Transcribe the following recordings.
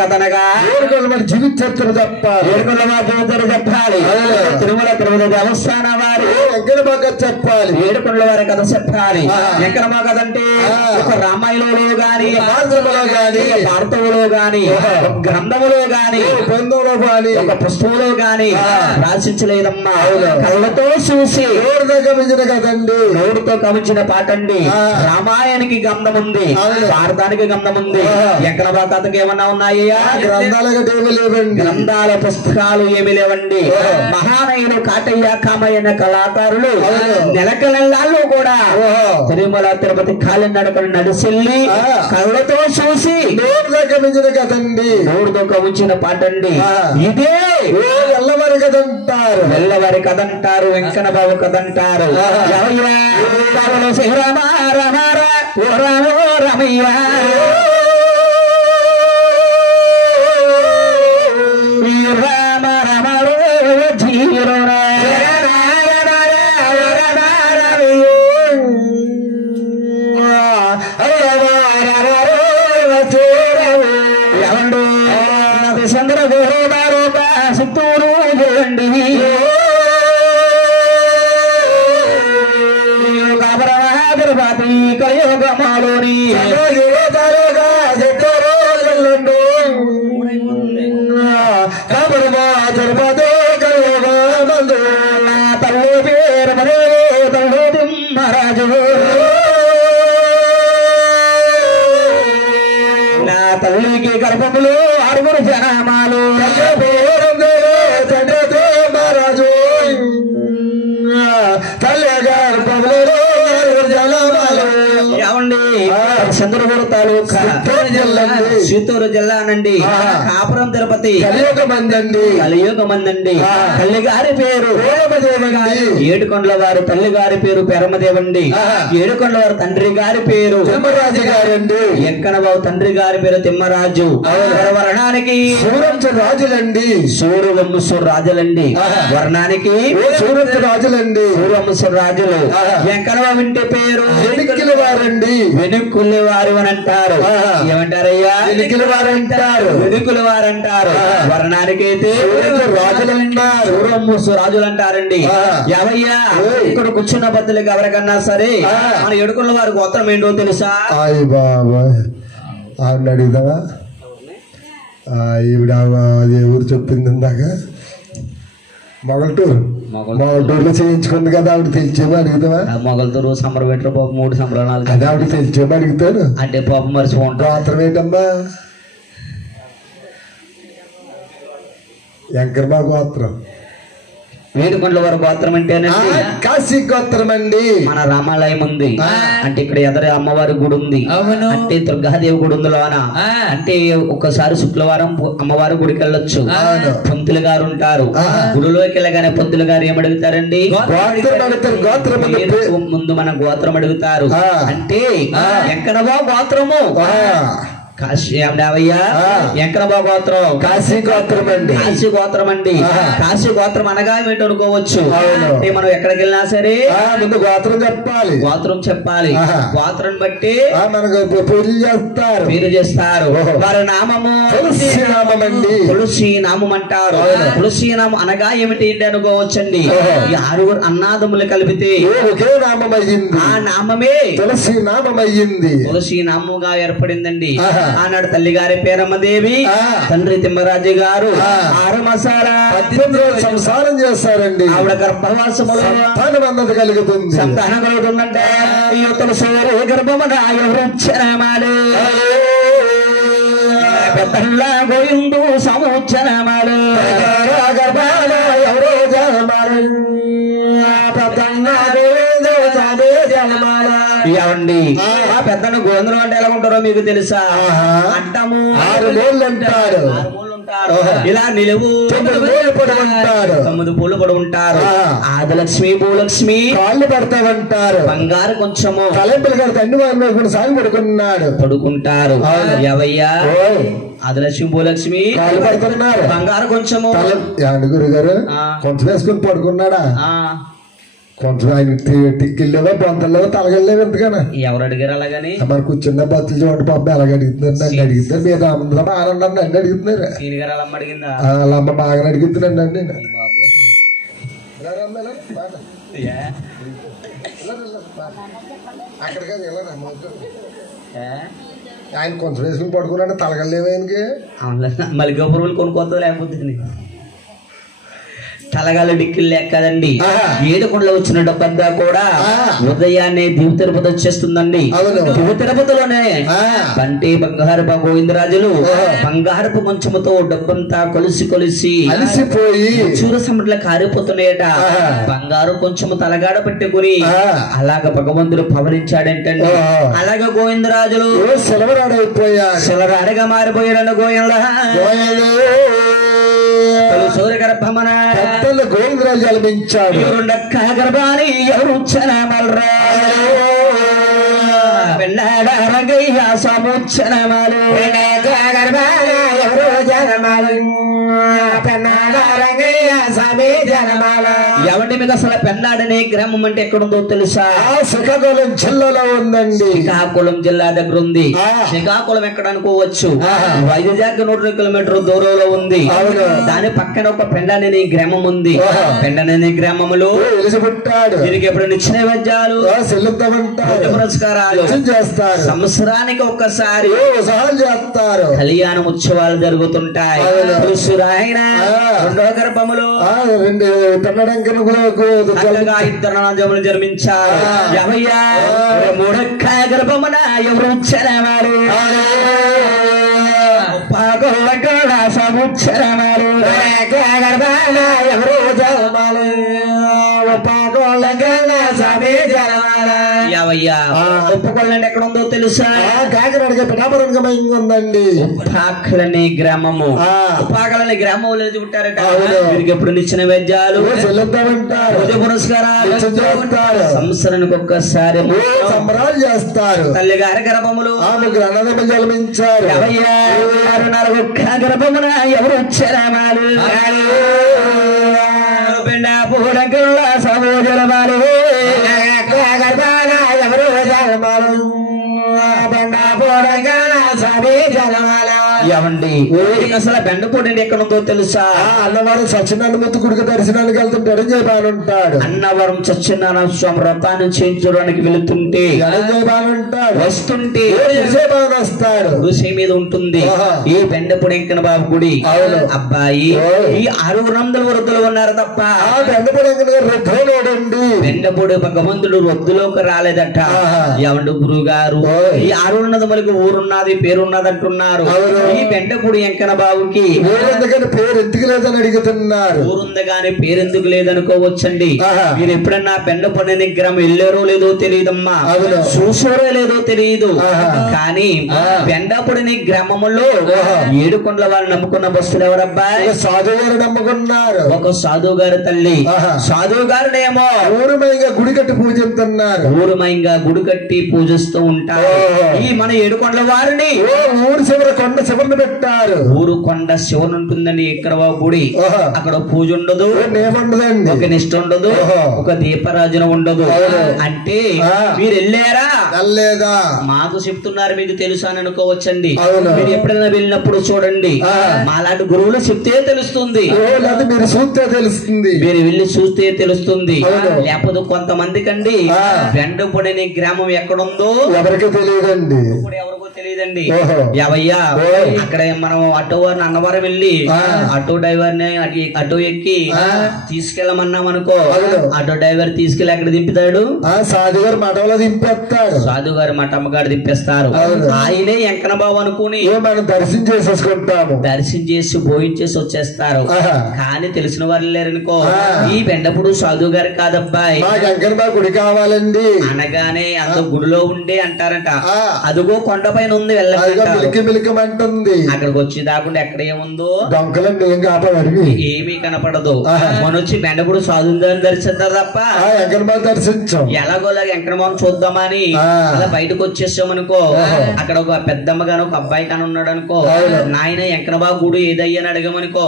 కథనగా జీవిత చరిత్ర చెప్పాలి, జీవితాలు చెప్పాలి. తిరుమల తిరుమల దేవస్థానం వారి వెంకటబాగ చెప్పాలి, ఏడుకొండల వారి కథ చెప్పాలి. వెంకటబాగ కథ అంటే ఒక రామాయణంలో గాని, భారతంలో గాని, గ్రంథములో గాని, గ్రంథంలో గాని, ఒక పుస్తకంలో గాని రాసించలేదమ్మా. కళ్ళతో చూసి నోరుతో గమనించిన కదండి, నోరుతో గమనించిన పాట అండి. రామాయణానికి గంధం ఉంది, భారతానికి గంధం ఉంది. వెంకటబాగ కథకి ఏమన్నా ఉన్నాయ్యా? గ్రంథాల పుస్తకాలు ఏమి లేవండి. మహానయుడు కాటయ్య కామయ్య కళాకారులు నెలకలెల్లాళ్ళు కూడా తిరుమల తిరుపతి కాలి నడకలు నడిచెల్లి కళ్ళతో చూసి నోరుతో గమనించిన కదండి, నోరుతో గమనించిన పాట అండి. ఇదే ఎల్లవారి కథంటారు, ఎల్లవారి కథంటారు, వెంకటబాబు కథంటారు. శ్రీరామ రమ రామో రమయ్య రామ రమరో జీరో చంద్ర గోదారో చిత్తూరు చేయండి కాబరమాదరపాతి కలియుగమాలోని తల్లి పేరు మరే తల్లి తిమ్మరాజు, నా తల్లికి గర్భములు ఆరుగురు జనామాలు. మహారాజు తల్లి గర్భములు జనామాలు. ఏమండి చంద్రగూడ తాలూకా చిత్తూరు జిల్లా నండి, కాపురం తిరుపతి కలియుగమందండి. తల్లి గారి పేరు ఏడుకొండల వారు, తల్లి గారి పేరు పెరమదేవండి. ఏడుకొండల వారు తండ్రి గారి పేరు తిమ్మరాజు గారండి. వెంకటబాబు తండ్రి గారి పేరు తిమ్మరాజు. వర్ణానికి రాజులండి, సూర్యవంశ రాజులండి. వర్ణానికి సూర్య రాజులండి, సూర్యవంశ రాజులు. వెంకటబాబు ఇంటి పేరు వెనుక్కుల వారండి, వెనుక్కుల వారు అని అంటారు. ఏమంటారయ్యా? వెనుకుల వారు అంటారు, వెనుకుల వారు అంటారు. వర్ణానికి అయితే రాజులంటారు, సూర్యవంశ రాజులు అంటారండి. యావయ్యా ఇక్కడ కూర్చున్న బద్దులకి ఎవరికన్నా సరే మన ఏడుకొండల వారి గోత్రం ఏంటో తెలుసా? ఆవిడ అడుగుతావా? ఈవిడ అది ఎవరు చెప్పింది ఇందాక? మొగల్టూరులో చేయించుకుంది కదా, ఆవిడ తెలిసేమో అడుగుతావా? మొగల్తూరు సమ్మర్ పెట్టరు పాప 3 సంబరాలు అదే ఆవిడ తెలిసేమో అడుగుతాను అంటే పాపం మర్చిపోంటాం. గోత్రం ఏంటమ్మా? వెంకటబా గోత్రం. ఏడుకొండల వారి గోత్రం అంటేనండి కాశీ గోత్రం అండి. మన రామాలయం ఉంది అంటే ఇక్కడ ఎదురు అమ్మవారి గుడి ఉంది, అంటే దుర్గాదేవి గుడి ఉంది లోన. అంటే ఒక్కసారి శుక్రవారం అమ్మవారి గుడికి వెళ్ళొచ్చు. పంతులు గారు ఉంటారు, గుడిలోకి వెళ్ళగానే పంతులు గారు ఏమడుగుతారండి? ముందు మన గోత్రం అడుగుతారు. అంటే వెంకటబా గోత్రము వెంకటబా గోత్రం కాశీ గోత్రం అండి, కాశీ గోత్రం అండి. కాశీ గోత్రం అనగా ఏంటో అనుకోవచ్చు. అంటే మనం ఎక్కడికి వెళ్ళినా సరే ముందు గోత్రం చెప్పాలి, గోత్రం చెప్పాలి. గోత్రం బట్టి మనకు పూజలు చేస్తారు, పేరు చేస్తారు. వారి నామము నామండి, తులసి నామం అంటారు. తులసి నామం అనగా ఏమిటి అనుకోవచ్చండి. ఈ 6 అన్నాదములు కలిపితే ఒకే నామం అయ్యింది, ఆ నామమే తులసి నామం అయ్యింది, తులసి నామముగా ఏర్పడిందండి. ఆనాడు తల్లి గారి పేరమ్మదేవి, తండ్రి తిమ్మరాజు గారు 6 మసాలా సంసారం చేస్తారండి. ఆవిడ గర్భవాసములో సంతానం కలుగుతుంది. సంతానం కలుగుతుందంటే తులసి గర్భమున ఎవరుచ్చనమాలు పెద్దల్లా గోయిందు సముచ్చనమాలు గర్భాల ఎవరో జనమాలు ఏమండి ఆ పెద్దను గోంద్రం అంటే ఎలా ఉంటారో మీకు తెలుసా? అంటాము 6 మూళ్ళు అంటారు, ఇలా నిలువు 9 పూలు కూడా ఉంటారు. ఆదిలక్ష్మి భూలక్ష్మి కాళ్ళు పడతామంటారు, బంగారు కొంచెము తలెంపులు గారు తండ్రి వారిని సాగి పడుకుంటారు. ఎవయ్యా? ఆదిలక్ష్మి భూలక్ష్మి కాళ్ళు పడుతున్నారు, బంగారు కొంచెము. గురుగారు కొంచెం వేసుకుని పడుకున్నాడా? కొంచెం ఆయన టిక్కిళ్ళేవో బొంతలేవో తలగలేవు ఎందుకనా ఎవరు అడిగారు అలాగని మరి కూర్చున్న బతులు చూడండి పాప ఎలాగ అడుగుతున్నారు నన్ను అడుగుతారు మీరు రామందులో బాగా ఉన్నారు నన్ను అడుగుతున్నారు సీని గారు అలా అమ్మ అడిగిందా వాళ్ళ అమ్మ బాగా అడుగుతున్నాండి నేను అక్కడికి ఆయన కొంచెం వేసుకుని పడుకున్నాడు తలగలేవు ఆయనకి మల్లికాపురం కొనుక్కోతుంది లేకపోతే తలగాల డిక్కిలు లేకదండి ఏడుకొండలో వచ్చిన డబ్బంతా కూడా ఉదయాన్నే దివ్య తిరుపతి వచ్చేస్తుందండి దివ్య తిరుపతిలోనే బంటి బంగారపు గోవిందరాజులు బంగారపు మంచముతో డబ్బంతా కొలిసి అలసిపోయి చూర సముద్రంలో కారిపోతున్నాయట బంగారు కొంచెము తలగాడ పెట్టుకుని అలాగ భగవంతుడు పవరించాడంటండి అలాగ గోవిందరాజులు సెలరాడగా మారిపోయాడు గోవింద సూర్య గర్భమన గోవిందరాజు జన్మించాడు గర్భాన్ని ఎవరు చనమల్రా పెళ్ళాడరగయ్య సముచ్చనమలు ఎవరు జనమలు పెన్నాడరగయ్య సమీ జనమల ఎవరి మీద అసలు పెన్నాడనే గ్రామం అంటే ఎక్కడుందో తెలుసా శ్రీకాకుళం జిల్లాలో ఉందండి శ్రీకాకుళం జిల్లా దగ్గర ఉంది శ్రీకాకుళం ఎక్కడ అనుకోవచ్చు వైజాగ్ 100 కిలోమీటర్ దూరంలో ఉంది దాని పక్కన ఒక పెండనేని గ్రామం ఉంది పెండనేని గ్రామంలో దీనికి ఎప్పుడు నిచ్చిన వైద్యాలు పురస్కారాలు చేస్తారు సంవత్సరానికి ఒక్కసారి చేస్తారు కళ్యాణ ఉత్సవాలు జరుగుతుంటాయి రెండో గర్భములో ఇద్దరు నాజములు జన్మించారు మూడొక్క గర్భమున ఎవరు చరవారు సముచ్చరమారు గర్భాన ఎవరు జరమాలు ఒప్పుకోవాలంటే ఎక్కడ ఉందో తెలుసా కాకినాడగా పిఠాపురం ఉందండి ఉపాకలనే గ్రామము ఉపాకలనే గ్రామంలో ఉంటారట వీరికి ఎప్పుడు నిచ్చిన వైద్యాలు పురస్కారాలు సంవత్సరానికి ఒక్కసారి సంబరాలు చేస్తారు తల్లి గారి గర్భములు అన్నదమ్ములు జన్మించారు గర్భమున ఎవరు చరమాలు పూడకుల సముద్రమాలు గర్భాన ఎవరు జలమాలు ఏమండి అసలు బెండపూడి ఎక్కడ ఉందో తెలుసా అన్నవరం సత్యనారాయణ మూర్తి గుడికి దర్శనానికి వెళ్తుంటాడు జయబాలుంటాడు అన్నవరం సత్యనారాయణ స్వామి వ్రతాన్ని చేయించడానికి వెళుతుంటే జయబాలుంటాడు వస్తుంటే జయబాలు వస్తాడు విషయం మీద ఉంటుంది ఈ బెండపూడి వెంకన్న బాబు గుడి అబ్బాయి ఈ 600 వృద్ధులు ఉన్నారు తప్ప బెండపూడి వృద్ధులోడండి బెండపూడి భగవంతుడు వృద్ధులోకి రాలేదట ఏమండు గురువు గారు ఈ 600 మనకు ఊరున్నది పేరున్నది అంటున్నారు ఈ బెండపూడి వెంకన్న బాబుకి పేరు ఎందుకు లేదని అడుగుతున్నారు ఊరుంది కానీ పేరెందుకు లేదనుకోవచ్చండి మీరు ఎప్పుడన్నా బెండపూడి నిగ్రహం వెళ్ళారో లేదో తెలియదమ్మా చూసారో లేదో తెలియదు కానీ బెండపూడి గ్రామంలో ఏడుకొండల వారు నమ్ముకున్న బస్సులు ఎవరబ్బా సాధువు గారు నమ్ముకున్నారు ఒక సాధువు గారి తల్లి సాధువు గారునేమో ఊరుమయంగా గుడి కట్టి పూజిస్తున్నారు ఊరుమయంగా గుడి కట్టి పూజిస్తూ ఉంటారు ఈ మన ఏడుకొండల వారిని ఊరు చివర కొండ చివరిని పెట్టారు ఊరు కొండ శివుని ఉంటుందండి ఇక్కడ గుడి అక్కడ పూజ ఉండదు ఏముండదండి ఒక నిష్ట ఉండదు ఒక దీపరాజన ఉండదు అంటే మీరు వెళ్ళారా వెళ్ళలేదా మాకు చెప్తున్నారు మీకు తెలుసా అని అనుకోవచ్చండి మీరు ఎప్పుడైనా వెళ్ళినప్పుడు చూడండి మాలాంటి గురువులు చెప్తే తెలుస్తుంది మీరు చూస్తే తెలుస్తుంది మీరు వెళ్ళి చూస్తే తెలుస్తుంది లేకపోతే కొంతమంది కండి బెండపూడి గ్రామం ఎక్కడుందో ఎవరికి తెలియదండి ఎవరికో తెలియదండి యావయ్యా అక్కడ మనం ఆటో వారిని అన్నవరం వెళ్ళి ఆటో డ్రైవర్ ని ఆటో ఎక్కి తీసుకెళ్ళమన్నాం అనుకో ఆటో డ్రైవర్ తీసుకెళ్లి ఎక్కడ దింపుతాడు సాధు గారు మఠంలో దింపేస్తాడు సాధు గారు మఠమ్మగారు దింపేస్తారు ఆయనే వెంకన్న బాబు అనుకుని మనం దర్శనం చేసేసుకుంటాము దర్శనం చేసి భోయించేసి వచ్చేస్తారు కానీ తెలిసిన వారు లేరనుకో ఈ బెండపూడి సాధు గారు కాదబ్బాయి వెంకన్న బాబు గుడి కావాలండి అనగానే అంత గుడిలో ఉండే అంటారంట అదిగో కొండ పైన ఉంది వెళ్ళండి అంటుంది. అక్కడికి వచ్చి దాకుండా ఎక్కడ ఏముందో దొంగలండి ఏం కాపాడు ఏమీ కనపడదు. మనం వచ్చి బెండపుడు సాధుని దర్శిస్తారు తప్ప వెంకటబాబు దర్శించాం. ఎలాగోలాగా వెంకటబాబు చూద్దామని అలా బయటకు వచ్చేసాం అనుకో. అక్కడ ఒక పెద్దమ్మ గాను ఒక అబ్బాయి కాని ఉన్నాడు అనుకో. నాయన వెంకటబాబు గుడి ఏదయ్యని అడగమనుకో.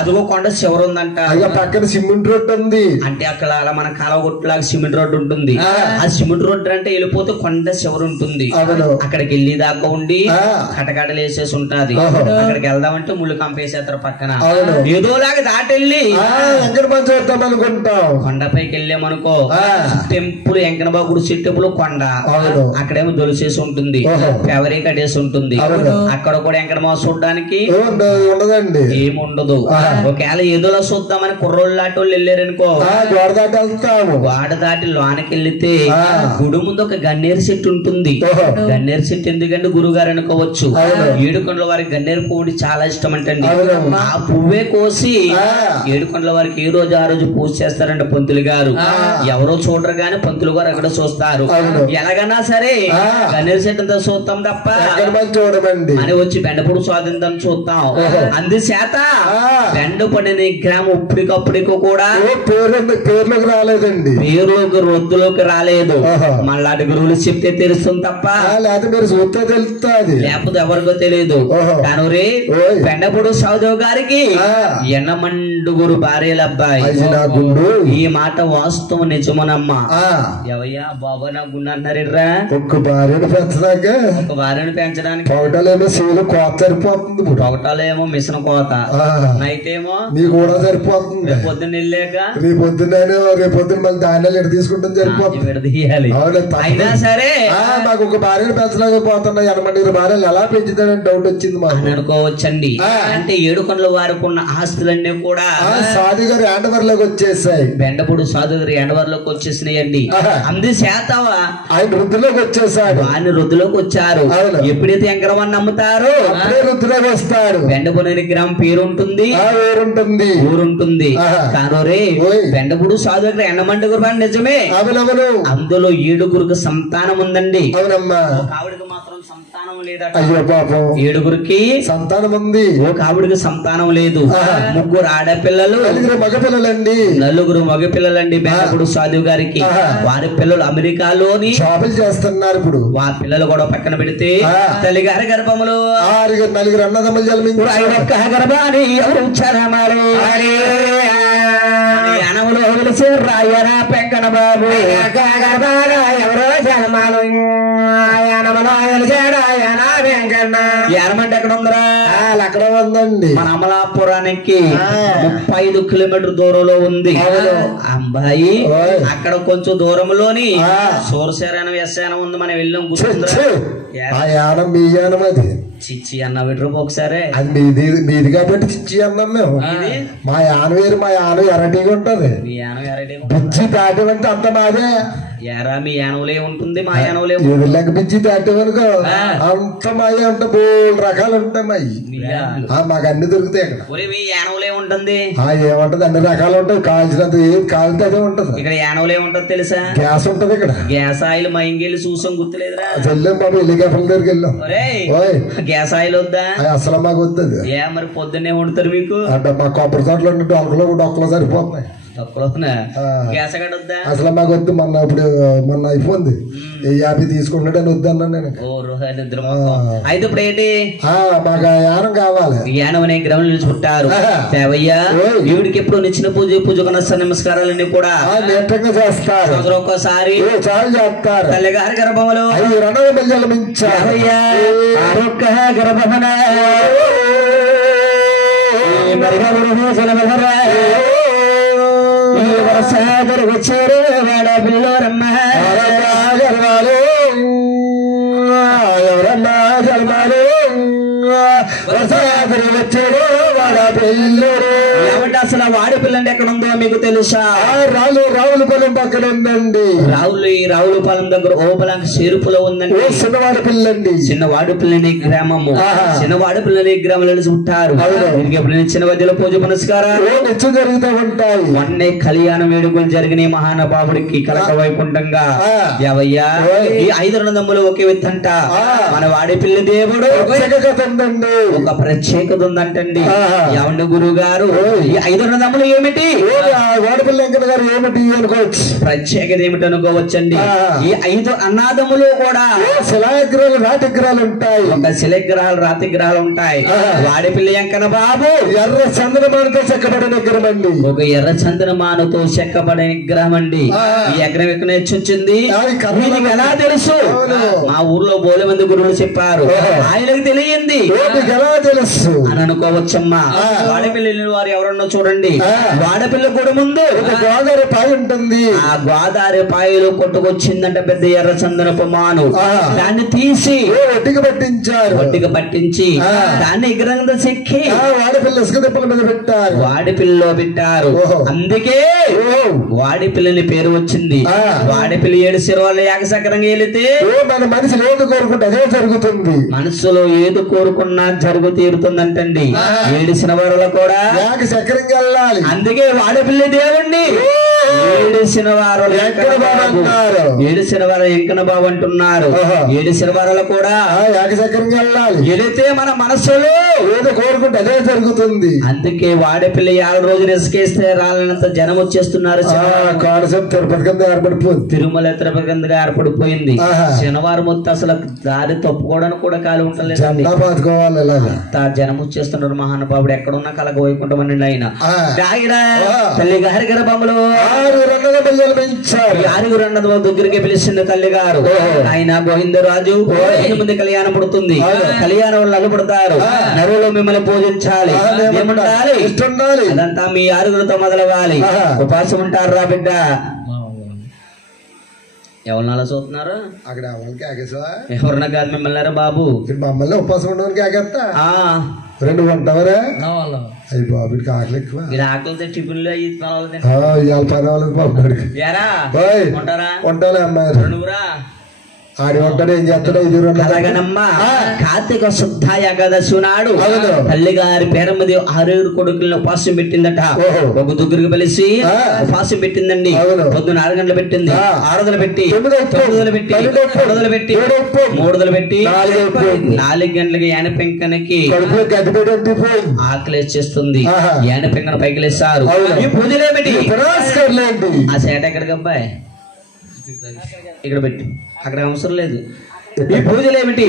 అదిగో కొండ చివరు ఉందంట. పక్కన సిమెంట్ రోడ్డు ఉంది. అంటే అక్కడ అలా మన కాలగొట్టులాగా సిమెంట్ రోడ్డు ఉంటుంది. ఆ సిమెంట్ రోడ్డు అంటే వెళ్ళిపోతే కొండ చివరు ఉంటుంది. అక్కడికి వెళ్ళి దాకా ఉండి కటకటలు వేసేసి ఉంటది. అక్కడికి వెళ్దామంటే ముళ్ళు కంపేసేస్తారు పక్కన. ఏదోలాగా దాటెళ్ళి వెంకటబాబు చూద్దాం అనుకుంటాం. కొండపైకి వెళ్ళామనుకో. టెంపుల్ వెంకటబాబు గుడి టెంపుల్ కొండ. అక్కడేమో దొలిసేసి ఉంటుంది. ఫెవరీ కట్టేసి ఉంటుంది. అక్కడ కూడా వెంకటబాబు చూడడానికి ఉండదండి, ఏముండదు. ఒకవేళ ఏదోలా చూద్దామని కుర్రోళ్ళు లాంటి వాళ్ళు వెళ్ళారనుకో. గోడ దాటి వెళ్తాము. గోడ దాటి లోనికి వెళ్తే గుడి ముందు ఒక గన్నేరు చెట్టు ఉంటుంది. గన్నేరు చెట్టు ఎందుకంటే గురుగారు అనుకోవచ్చు. ఏడుకొండల వారికి గన్నేరు పువ్వు చాలా ఇష్టం అంటండి. ఆ పువ్వే కోసి ఏడుకొండల వారికి ఏ రోజు ఆ రోజు పూజ చేస్తారంట పంతులు గారు. ఎవరో చూడరు గాని పంతులు గారు అక్కడ చూస్తారు. ఎలాగన్నా సరే గన్నేరు చెట్టు అంతా చూస్తాం తప్ప చూడమండి అని వచ్చి బెండపూడి స్వాతంత్రం చూస్తాం. అందుచేత బెండపూడి గ్రామం ఇప్పటికప్పుడికి కూడా పేర్లోకి రాలేదండి, పేరులోకి రొద్దులోకి రాలేదు. మళ్ళా గురువులు చెప్తే తెలుస్తుంది తప్ప లేకపోతే మీరు చూస్తే తెలుస్తుంది, లేకపోతే ఎవరికో తెలియదు. కానీ బెండపూడి సౌదవ్ గారికి ఎన్నమండుగురు భార్యల అబ్బాయి. ఈ మాట వాస్తవం నిజమనమ్మా. ఎవయ్యా బాబా నా గుండె అన్నారా? ఒక్క భార్యను పెంచడాక ఒక భార్యను పెంచడానికి పొగటాలేమో సీలు కోత సరిపోతుంది. పొగటాలేమో మిషన్ కోత, నైట్ ఏమో మీకు కూడా సరిపోతుంది. రేపు పొద్దున్న వెళ్ళాక రేపు పొద్దున్న మళ్ళీ ధాన్యాలు ఎడ తీసుకుంటాం సరిపోతుంది. విడదీయాలి. అయినా సరే మాకు ఒక భార్యను పెంచలేకపోతున్నా. 80 భార్యలు ఎలా పెంచుతాడని డౌట్ వచ్చింది మాకు. అనుకోవచ్చండి. అంటే ఏడుకొండల వారికి ఉన్న ఆస్తులన్నీ కూడా సాధు గారి హ్యాండ్ఓవర్లోకి వచ్చేసాయి. బెండపూడి సాధు గారి హ్యాండ్ఓవర్లోకి వచ్చేసినాయండి. అందుచేత ఆయన వృద్ధిలోకి వచ్చేసాడు. ఆయన వృద్ధిలోకి వచ్చారు. ఎప్పుడైతే ఎంకరమని నమ్ముతారో అప్పుడే వృద్ధిలోకి వస్తాడు. బెండపూడి గ్రామం పేరు ఉంటుంది, ఊరుంటుంది. కానోరే బెండపూడి సాధు గారి ఎండమండుగురు నిజమే. అందులో 7గురికి సంతానం ఉందండి. అవునమ్మా. ఆవిడకి మాత్రం సంతానం లేదట. అయ్యో పాపం. 7గురికి సంతానం ఉంది. ఒక ఆవిడకి సంతానం లేదు. 3 ఆడపిల్లలు, 4 మగపిల్లలండి. 4 మగపిల్లలండి బెండపూడి సాధు గారికి. వారి పిల్లలు అమెరికాలోని జాబులు చేస్తున్నారు. ఇప్పుడు వారి పిల్లలు కూడా పక్కన పెడితే తల్లి గారి గర్భములు 4 అన్నదమ్ములు జన్మించారు. గర్భాన్ని ఎవరు ఉచ్చారమారు అనవులు రాయన పెంకన బాబు ఎవరో జన్మాలు ఎనమంటే ఎక్కడ ఉందరా? అక్కడ ఉందండి. మన అమలాపురానికి 35 కిలోమీటర్ దూరంలో ఉంది అబ్బాయి. అక్కడ కొంచెం దూరంలోని సూరసేన వ్యసనం ఉంది. మనం వెళ్ళాం గుర్తుందిరా? మీ యానం అది చిచ్చి అన్న విడ్రూపు ఒకసారి. అది మీది కాబట్టి చిచ్చి అన్నాం మేము. మా యాన వేరు. మా యాన ఎరటిగా ఉంటది. మీ యానం ఎరటిగా బిజ్జి దాటమంటే అంత మాదే. ఎరా మీ యానవులే ఉంటుంది, మా యానవులే బిజ్జి దాటేవనుకో అంత మాయ ఉంటే 3 రకాలు ఉంటాయి. మాకు అన్ని దొరుకుతాయి అక్కడ. మీ యానవులే ఉంటుంది. ఏముంటది? అన్ని రకాలు ఉంటాయి. కాల్చినంత ఏది కాలితే అదే ఉంటది. ఇక్కడ యానవులే ఉంటది తెలుసా? గ్యాస్ ఉంటది ఇక్కడ. గ్యాస్ ఆయిల్ మైంగెళ్ళి చూసాం గుర్తులేదురా? వెళ్ళాం బాబు. ఎల్లి గఫల దగ్గరికి వెళ్ళాం. గ్యాస్ ఆయిల్ వద్దా? అసలు మాకు వద్దు. ఏ మరి పొద్దున్నే వండుతారు మీకు? అంటే మా కొబ్బరి తోటలో డొక్కలో సరిపోతున్నాయి. గ్యాస్ వద్దా? అసలు మాకు వద్దు. మొన్న అయిపోయింది. 50 తీసుకుంటాడని వద్దన్నా నేను. అయితే ఇప్పుడు ఏంటి? మాకు యానం కావాలి. యానం అనే గ్రహం నిలుచుకుంటారు. దేవయ్యా దేవుడికి ఎప్పుడు నిచ్చిన పూజ నమస్కారాలన్నీ కూడా నేటంగా చేస్తారు. ఒక్కోసారి చాలు చేస్తారు. తల్లి గారి గర్భములు గర్భమున వరసాగర్ వచ్చారు వాడ పిల్లోరమ్మ ఎవరమ్మా జన్మాలు వరసాగర్ వచ్చారు ఆడపిల్లరు ఏమంటే అసలు ఆ వాడి పిల్లండి ఎక్కడ ఉందో మీకు తెలుసా? రావులపాలెం పక్కన ఉందండి. రావులపాలెం దగ్గర ఓబలాంక చేరుపులో ఉందండి. చిన్నవాడి పిల్లండి. చిన్నవాడు పిల్లని గ్రామము. చిన్నవాడు పిల్లని గ్రామంలో ఉంటారు. చిన్న మధ్యలో పూజ పునస్కారాలు నిత్యం జరుగుతూ ఉంటాయి. మొన్నే కళ్యాణ వేడుకలు జరిగినాయి మహానుభావుడికి కలక వైకుంఠంగా. ఎవయ్యా ఈ 5 రందములు ఒకే విత్తంట. మన వాడి పిల్లి దేవుడు ఒక ప్రత్యేకత ఉందంటండి. ఏమండి గురువు గారు ఈ 5 రందములు ఏమిటి? వాడిపిల్ల వెంకట గారు ఏమిటి అనుకోవచ్చు. ప్రత్యేకత ఏమిటి అనుకోవచ్చండి. ఈ 5 అన్నాదములు కూడా శిలాగ్రహాలు రాతిగ్రహాలు ఉంటాయి. ఒక శిలగ్రహాలు రాతిగ్రహాలు ఉంటాయి. వాడి పిల్ల వెంకన్న బాబు ఎర్ర చంద్రమానతో చెక్కబడిన విగ్రహం అండి. ఒక ఎర్ర చంద్రమానతో చెక్కబడిన విగ్రహం అండి. ఈ విగ్రహం ఎక్కడ వచ్చింది మీకు ఎలా తెలుసు? మా ఊర్లో బోలే మంది గురువులు చెప్పారు. ఆయనకు తెలియంది ఎలా తెలుసు అని అనుకోవచ్చమ్మా. వాడపిల్ల వారు ఎవరన్నా చూడండి. వాడపిల్ల కూడా ముందు గోదావరి పాయ ఉంటుంది. ఆ గోదావరి పాయలు కొట్టుకొచ్చిందంట పెద్ద ఎర్ర చందనపు మాను. దాన్ని తీసి ఒట్టికి పట్టించి దాన్ని విగ్రహంతో చెక్కి వాడిపిల్ల ఇసుక తిప్పల మీద పెట్టారు. వాడిపిల్లలో పెట్టారు. అందుకే వాడిపిల్లని పేరు వచ్చింది. వాడిపిల్ల 7 శిరవాళ్ళు ఏకసక్రంగా వెళితే మన మనసులో ఏది కోరుకుంటే అదే జరుగుతుంది. మనసులో ఏది కోరుకున్నా జరుగు తీరుతుందంటండి. 7 శనివారాలు కూడా ఏకసక్రంగా వెళ్ళాలి. అందుకే వాడిపిల్ల దేవుణ్ణి 7 శనివారాలు 7 శనివారాలు ఎంకన బాబు అంటున్నారు. 7 శనివారాలు కూడా ఏకసక్రంగా వెళ్ళాలి. వెళితే మన మనసులో ఏదో కోరుకుంటే అదే జరుగుతుంది. అందుకే వాడపిల్ల 7 రోజులు ఇసుకేస్తే రాలనంత జనం వచ్చేస్తున్నారు. తిరుపతి కింద ఏర్పడిపోయింది. తిరుమల తిరుపతి కిందగా ఏర్పడిపోయింది. శనివారం మొత్తం అసలు దారి తప్పుకోవడానికి కూడా ఖాళీ ఉండలేదు. జనం వచ్చేస్తున్నారు. మహానుభావుడు ఎక్కడున్నా కలగ వైకుంఠమని ఆయన తల్లి గారి గర్భంలో 6 అన్నది దగ్గరికి పిలిచింది తల్లి గారు. ఆయన గోవిందరాజు ముందు కళ్యాణం పుడుతుంది. కళ్యాణం వల్ల అల్లుపడతారు. నరులో మిమ్మల్ని పూజించాలి, ఏముండాలి, అదంతా మీ 6గురితో మొదలవ్వాలి. ఉపాసం ఉంటారు రా బిడ్డ. ఎవరిని అలా చూస్తున్నారు? అక్కడ ఎవరన్నా కాదు మిమ్మల్ని బాబు. మమ్మల్ని ఉపాసం ఉండడానికి ఆగేస్తా 2 ఉంటావరా? అయ్యి బాబు ఆకలి ఎక్కువ. ఆకలితో టిఫిన్లు ఉంటాలే అమ్మాయి. ఆడి ఉంటాడు ఏం చేస్తాడు? అలాగనమ్మా కార్తీక శుద్ధ ఏకాదశి నాడు తల్లి గారి పేరు మీద 6 కొడుకులను ఉపాసం పెట్టిందట. ఒక దగ్గరికి పిలిచి ఉపాసం పెట్టిందండి. పొద్దున్న 6 గంటలు పెట్టింది, 6 పెట్టి 9 పెట్టి 10 పెట్టి 3 పెట్టి 4 గంటలకి యానపెంకనకి ఆకలి చేస్తుంది. యానపెంకన పైకి లేస్తారు. ఈ పూజలేమిటి? ఆ సేట ఎక్కడికి అబ్బాయి ఇక్కడ పెట్టి అక్కడ అవసరం లేదు. ఈ పూజలు ఏమిటి?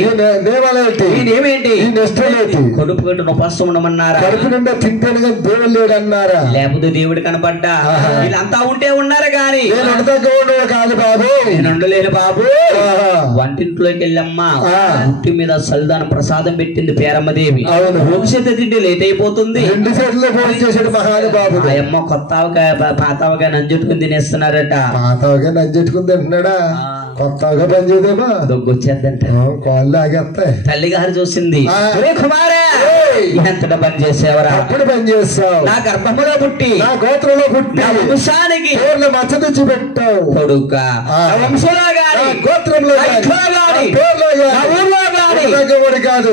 ఏమేంటి? కడుపు కట్టు ఉపాసం ఉండమన్నారా? కడుపు నిండా తింటాను కానీ దేవుడు లేడు అన్నారా? లేకపోతే దేవుడు కనపడ్డా? వీళ్ళంతా ఉంటే ఉన్నారు కానీ కాదు బాబు, నేను ఉండలేను బాబు. వంటింట్లోకి వెళ్ళమ్మా ఇంటి మీద సల్దాన ప్రసాదం పెట్టింది పేరమ్మదేవి. భవిష్యత్తు తింటే లేట్ అయిపోతుంది. 2 సెట్లు ఫోన్ చేశాడు మహానుభావుడు. ఆ అమ్మ కొత్తవకాయ పాతవకాయ నంజుట్టుకుని తినేస్తున్నారట. పాతవకాయ నంజుట్టుకుని తింటున్నాడా? కొత్తగా పని చేద్దామా? దొగ్గొచ్చేద్దంట, కాళ్ళు ఆగేస్తాయి. తల్లి గారు చూసింది. కుమారా ఎంతట పని చేసేవరా? అప్పుడు పని చేస్తావు. నా గర్భంలో పుట్టి నా గోత్రంలో పుట్టి వంశానికి మచ్చ తెచ్చి పెట్టావు. కొడుక వంశంలో గాని గోత్రంలో కాదు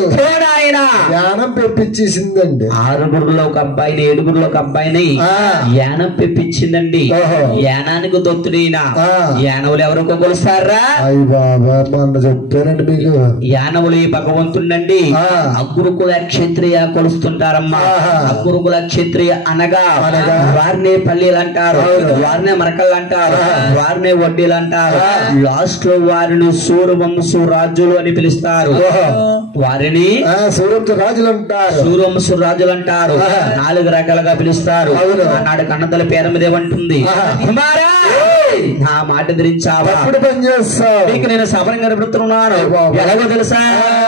ఆయన యానం పెప్పించేసిందండి. 6గురిలో ఒక అబ్బాయిని 7గురిలో ఒక అబ్బాయిని యానం పెప్పించిందండి. యానానికి దొత్తుడైన యానవులు ఎవరికో కొలుస్తారా? అయ్యి బాబా మొన్న చెప్పారండి మీకు. యానవులు ఈ భగవంతుండండి. అగ్గురుకుల క్షత్రియ కొలుస్తుంటారమ్మా. అగ్గురుకుల క్షత్రియ అనగా వారినే పల్లీలు అంటారు, వారినే మరకలు అంటారు, వారినే వడ్డీలు అంటారు. లాస్ట్ లో వారిని సూర్యవంశు రాజులు అని పిలుస్తారు. వారిని రాజులు అంటారు, సూర్యవంశు రాజులు అంటారు. 4 రకాలుగా పిలుస్తారు. ఆనాడు కన్నతల పేరు మీద ఏమంటుంది? కుమారా నా మాట ధరించావా? పని చేస్తావు. నీకు నేను సఫలం కనబడుతున్నాను. ఎలాగో తెలుసా?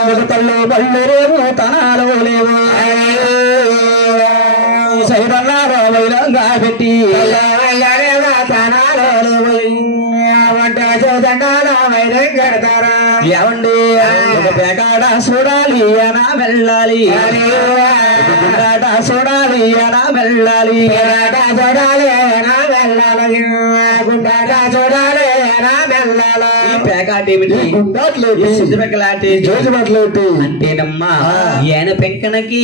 మిగతల్లో బళ్ళు లేవు, తనాలు లేవు. సైరన్నారో వైరంగా పెట్టి ఏమండి ఒక పేకాడ చూడాలి అనా వెళ్ళాలి. గుండాట చూడాలి ఎలా వెళ్ళాలి చూడాలి ఎలా వెళ్ళాలి గుండాట చూడాలి ఎలా వెళ్ళాలి ఈ పేకాటి ఏమిటి సిద్ధపెక్కలాటి జోజుమట్లేటి అంటేనమ్మా యాన పెంకనకి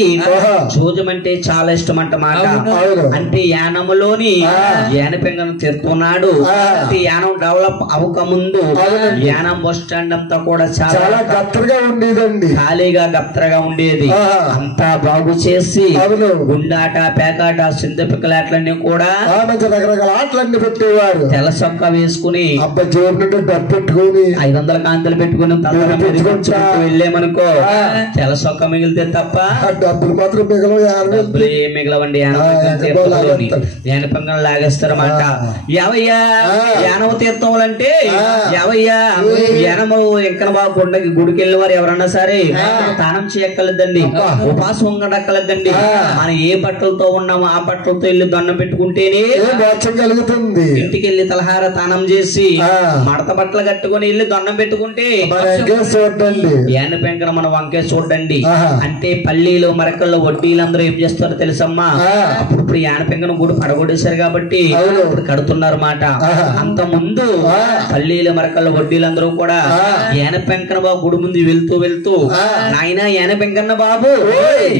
జోజమంటే చాలా ఇష్టం అంటమాట అంటే యానములోని యాన పెంకను తిరుతున్నాడు యానం డెవలప్ అవ్వక ముందు యానం బస్ స్టాండ్ అంతా కూడా చాలా గత్తరగా ఉండేదండి ఖాళీగా గత్తరగా ఉండేది అంతా బాగు చేసి గుండాట పేకాట సింధపిక్కలాట్లన్నీ కూడా మంచి రకరకాల ఆటలన్నీ పెట్టేవారు తెల్ల సొక్క వేసుకుని అబ్బాయి జోబు నుండి డబ్బు పెట్టుకుని 500 కాంతలు పెట్టుకుని వెళ్ళేమనుకో తెల్ల సొక్క మిగిలితే తప్ప డబ్బులు మాత్రం డబ్బులు ఏం మిగలవండి యాన పెంకను లాగేస్తారన్నమాట యావయ్యా యానవ తీర్థములు అంటే యావయ్యా యానము ఎంకన బాబు కొండకి గుడికి వెళ్ళిన వారు ఎవరన్నా సరే స్నానం చేయక్కర్లేదండి ఉపాసం ఉండక్కర్లేదండి మనం ఏ బట్టలతో ఉన్నామో ఆ బట్టలతో వెళ్ళి దండం పెట్టుకుంటేనే కలుగుతుంది ఇంటికి వెళ్ళి తలహార స్నానం చేసి మడత బట్టలు కట్టుకుని వెళ్ళి దండం పెట్టుకుంటే యాన పెంకన మన వంకే చూడండి అంటే పల్లీలు మరకల్లో వడ్డీలందరూ ఏం చేస్తారో తెలుసమ్మా అప్పుడు యాన పెంకన గుడి పడగొట్టేశారు కాబట్టి ఇప్పుడు కడుతున్నారు మాట అంత ముందు పల్లీలు మరకల్లో వడ్డీలందరూ కూడా యాన పెంకన బాబు గుడి ముందు వెళ్తూ నాయన యాన పెంకన్న బాబు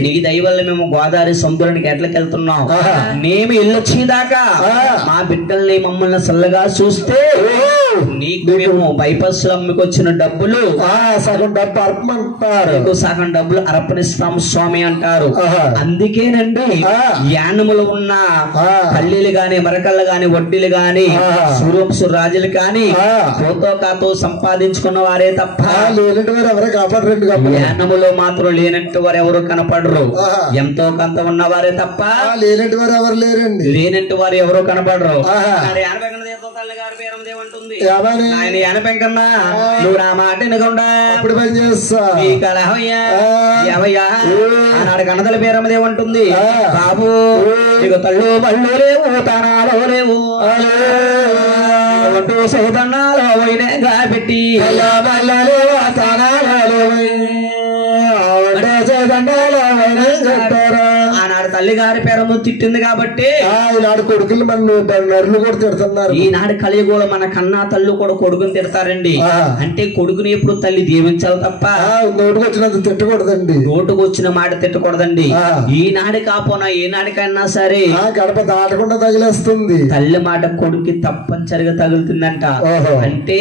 నీ దయ వల్ల మేము గోదావరి సముద్రానికి ఎట్లకి వెళ్తున్నాం మేము ఇల్లు వచ్చేదాకా మా బిడ్డల్ని మమ్మల్ని చల్లగా చూస్తే నీకు మేము బైపాస్ లో అమ్మికొచ్చిన డబ్బులు సగం డబ్బు అర్పమంటారు సగం డబ్బులు అర్పణిస్తాం స్వామి అంటారు అందుకేనండి యానములు ఉన్న పల్లీలు గాని మరకళ్ళు గాని వడ్డీలు గాని సూర్యపు రాజులు కాని కాతో సంపాదించుకున్న వారే తప్ప లేనట్టు వారు ఎవరు కాపాడరండి యానములో మాత్రం లేనట్టు వారు ఎవరు కనపడరు ఎంతో కొంత ఉన్నవారే తప్ప లేనట్టు వారు ఎవరు లేరండి లేనట్టు వారు ఎవరు కనపడరు ఆయన యాన పెంకన్న నువ్వు నా మాట వినకుండా అప్పుడు పని చేస్తా ఈ కలహయ్యా ఎవయ్యా ఆనాడు కన్నదల పేరమ్మదే ఉంటుంది బాబు నీకు తల్లు బళ్ళు లేవు తనాలో లేవు సౌదన్నాలో పోయినా పెట్టి ఆనాడు తల్లి గారి పేరము తిట్టింది కాబట్టి ఈనాడు కొడుకులు మన నరులు కూడా తిడుతున్నారు ఈనాడు కలియుగోళ మన కన్నా తల్లు కూడా కొడుకుని తిడతారండి అంటే కొడుకుని ఎప్పుడు తల్లి దీవించాలి తప్ప నోటుకు వచ్చినంత తిట్టకూడదండి నోటుకు వచ్చిన మాట తిట్టకూడదండి ఈనాడు కాపోనా ఏనాడికైనా సరే గడప దాటకుండా తగిలేస్తుంది తల్లి మాట కొడుకు తప్పనిసరిగా తగులుతుందంట అంటే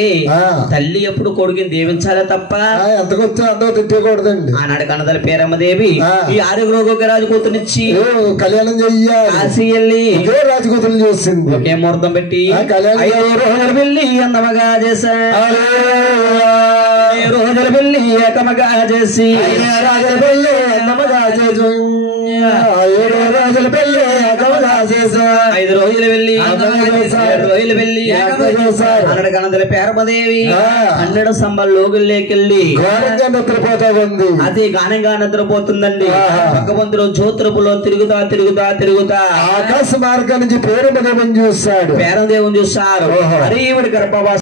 తల్లి ఎప్పుడు కొడుకుని దీవించాలి తప్ప ఎంతకొచ్చా అంత తిట్టకూడదండి ఆనాడు కన్నదల పేరమ్మదేవి ఈ 6 రాజు కూతురునిచ్చి కళ్యాణం చెయ్యాలి కాశీ వెళ్ళి రాజు కూతురు చూసింది ఒకే ముహూర్తం పెట్టి 5 రోజులు వెళ్ళి అందమగా చేసా 5 రోజులు వెళ్ళి ఏకమగా చేసి 7 రోజులు పెళ్లి 5 రోజులు వెళ్ళి 7 రోజులు వెళ్ళి అన్నడు కన్నదల పేరమ్మదేవి 12 సంబల్ లోగుల్లోకెళ్ళి నిద్రపోతా ఉంది అది గానంగా నిద్రపోతుందండి భగవంతుడు జ్యోతిరపులో తిరుగుతా ఆకాశ మార్గం నుంచి పేరమదేవుని చూస్తాడు పేరమదేవుని చూస్తారు హరి గర్భవాస